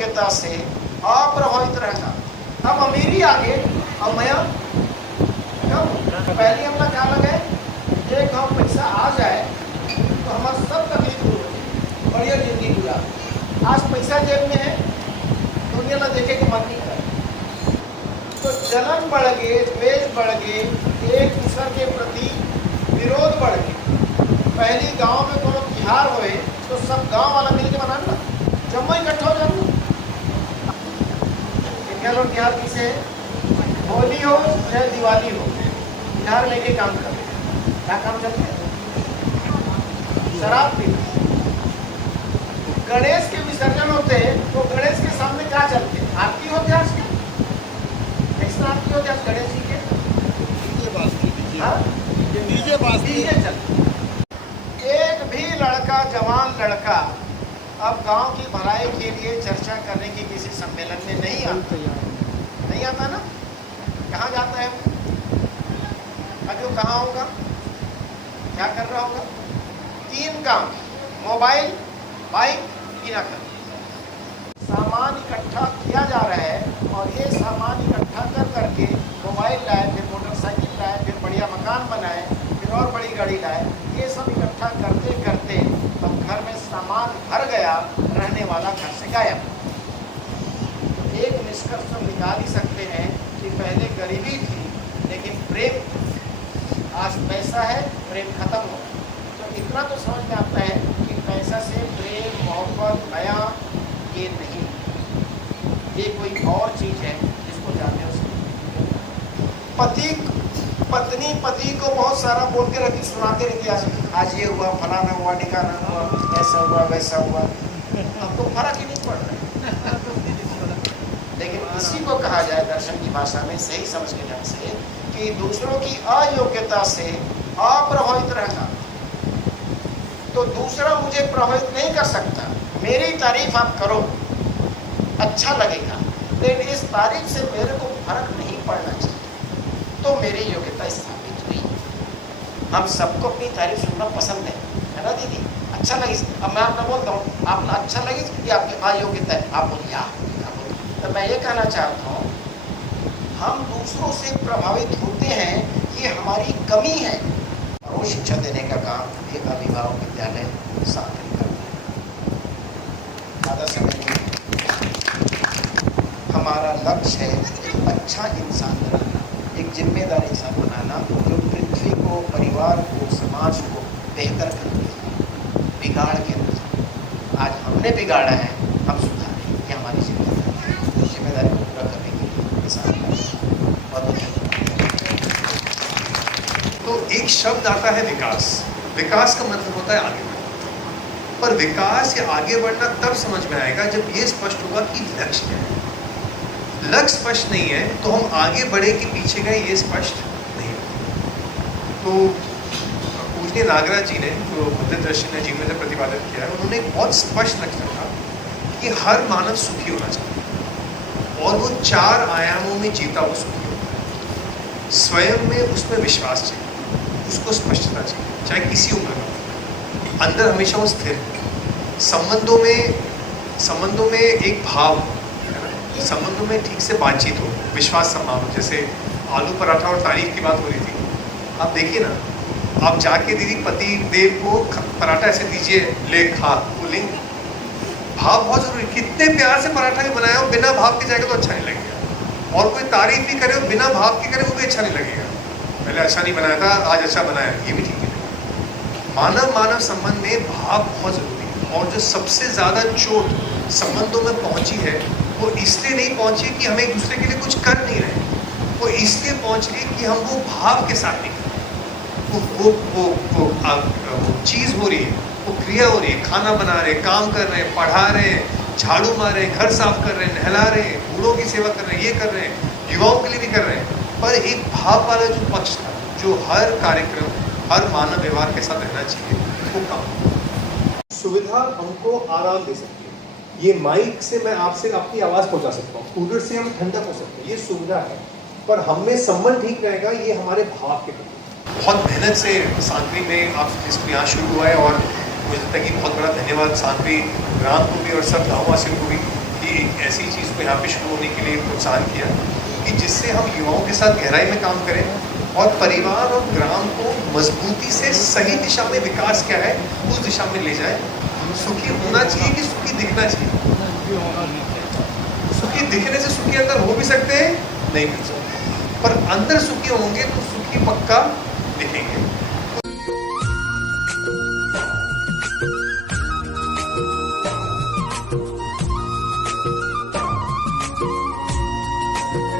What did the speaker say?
अयोग्यता से अप्रभावित रहना। अब अमीरी आगे अब मैं पहली हमला क्या लगे, एक हम पैसा आ जाए तो हमारा सब तकलीफ दूर हो जाए, बढ़िया जिंदगी गुजार। आज पैसा जेब में है, दुनिया ना देखे कि मन नहीं करे, तो जलन बढ़ गए, द्वेष बढ़ गए, एक दूसरे के प्रति विरोध बढ़ गए। पहली गांव में कोनो त्योहार हुए तो सब गांव वाला मिलकर मनाना, जम्मू इकट्ठा हो जाना। इनका लोग त्योहार किसे, होली हो चाहे दिवाली हो, त्योहार लेके काम कर रहे हैं। क्या काम चलते हैं, शराब पीना। गणेश के विसर्जन होते हैं तो गणेश के सामने क्या चलते हैं, आरती होते हैं। कैसे आरती होते हैं गणेश जी के, डीजे चलते। एक भी लड़का, जवान लड़का अब गांव की भलाई के लिए चर्चा करने की किसी सम्मेलन में नहीं आता ना। कहाँ जाता है अभी, वो कहाँ होगा, क्या कर रहा होगा? 3 काम, मोबाइल, बाइक, बिना कर सामान इकट्ठा किया जा रहा है। और ये सामान इकट्ठा कर करके मोबाइल लाए, फिर मोटरसाइकिल लाए, फिर बढ़िया मकान बनाए, फिर और बड़ी गाड़ी लाए। ये सब इकट्ठा करते करते अब घर में सामान भर गया, रहने वाला घर से गायब। एक निष्कर्ष हम निकाल ही सकते हैं कि पहले गरीबी थी लेकिन प्रेम, आज पैसा है प्रेम खत्म हो। तो इतना तो समझ में आता है कि पैसा से प्रेम, मोहब्बत, माया ये नहीं, ये कोई और चीज़ है जिसको जानने हो सकते। पत्नी पति को बहुत सारा बोल के रहती, सुनाते रहती, आज ये हुआ, फलाना हुआ, ठिकाना हुआ, ऐसा हुआ, वैसा हुआ। अब तो फर्क ही नहीं पड़ रहा है। लेकिन इसी को कहा जाए दर्शन की भाषा में सही समझ के ढंग से कि दूसरों की अयोग्यता से अप्रभावित रहना। तो दूसरा मुझे प्रभावित नहीं कर सकता, मेरी तारीफ आप करो, अच्छा लगेगा, लेकिन इस तारीफ से मेरे को फर्क नहीं पड़ना चाहिए, तो मेरी योग्यता स्थापित हुई। हम सबको अपनी तारीफ सुनना पसंद है ना दीदी, अच्छा लगे। अब मैं आपको बोलता हूँ, आप अच्छा लगे कि आपकी अयोग्यता है, आप बोलिए। तो मैं ये कहना चाहता हूँ, हम दूसरों से प्रभावित होते हैं, ये हमारी कमी है। और वो शिक्षा देने का काम एक अभिभावक विद्यालय साथ में करता है। ज़्यादा समय नहीं, हमारा लक्ष्य है एक अच्छा इंसान बनाना, एक जिम्मेदार इंसान बनाना, जो पृथ्वी को, परिवार को, समाज को बेहतर करते हैं, बिगाड़ के अंदर। आज हमने बिगाड़ा है, हम सुधारें, ये हमारी जिम्मेदारी को पूरा करने के लिए इंसान तो एक शब्द आता है विकास। विकास का मतलब होता है आगे बढ़ना। पर विकास या आगे बढ़ना तब समझ में आएगा जब ये स्पष्ट होगा कि लक्ष्य क्या है। लक्ष्य स्पष्ट नहीं है तो हम आगे बढ़े कि पीछे गए ये स्पष्ट नहीं होगा। तो पूजनीय नागराज जी ने जो बुद्ध दर्शन ने जीवन में प्रतिपादित किया है, उन्होंने बहुत स्पष्ट लक्ष्य रखा कि हर मानव सुखी होना चाहिए और वो 4 आयामों में जीता हुआ सुखी होता है। स्वयं में उसमें विश्वास चाहिए, उसको स्पष्टता चाहिए, चाहे किसी उम्र का, अंदर हमेशा वो स्थिर है। संबंधों में एक भाव है ना, संबंधों में ठीक से बातचीत हो, विश्वास संभाव हो। जैसे आलू पराठा और तारीफ की बात हो रही थी, आप देखिए ना, आप जाके दीदी पति देव को पराठा ऐसे दीजिए, ले खा, बोलेंगे। भाव बहुत जरूरी। कितने प्यार से पराठा भी बनाया हो, बिना भाव के जाएगा तो अच्छा नहीं लगेगा। और कोई तारीफ भी करे हो बिना भाव के करे, वो भी अच्छा नहीं लगेगा। पहले अच्छा नहीं बनाया था, आज अच्छा बनाया, ये भी ठीक नहीं लगेगा। मानव संबंध में भाव बहुत जरूरी है। और जो सबसे ज़्यादा चोट संबंधों में पहुंची है, वो इसलिए नहीं पहुंची कि हम एक दूसरे के लिए कुछ कर नहीं रहे, वो इसलिए पहुंच रही कि हम वो भाव के साथ नहीं कर रहे। वो चीज़ हो रही है, वो क्रिया हो रही है, खाना बना रहे, काम कर रहे हैं, पढ़ा रहे हैं, झाड़ू मार रहे हैं, घर साफ कर रहे हैं, नहला रहे हैं, बूढ़ों की सेवा कर रहे हैं, ये कर रहे हैं, युवाओं के लिए भी कर रहे हैं। पर एक भाव वाला जो पक्ष था, जो हर कार्यक्रम, हर मानव व्यवहार के साथ रहना चाहिए, वो काम। सुविधा हमको आराम दे सकती है। ये माइक से मैं आपसे आपकी आवाज़ पहुंचा सकता हूँ, कूलर से हम ठंडक हो सकते हैं, ये सुविधा है। पर हम में संबंध ठीक रहेगा, ये हमारे भाव के प्रति। बहुत मेहनत से सानवी में आप इसको यहाँ शुरू हुआ है और मुझे लगता है कि बहुत बड़ा धन्यवाद सानवी ग्राम को भी और सब गाँववासियों को भी कि एक ऐसी चीज़ को यहाँ पे शुरू होने के लिए प्रोत्साहन किया कि जिससे हम युवाओं के साथ गहराई में काम करें और परिवार और ग्राम को मजबूती से सही दिशा में विकास क्या है उस दिशा में ले जाए। सुखी होना चाहिए कि सुखी दिखना चाहिए? सुखी दिखने से सुखी अंदर हो भी सकते हैं, नहीं मिल सकते, पर अंदर सुखी होंगे तो सुखी पक्का दिखेंगे।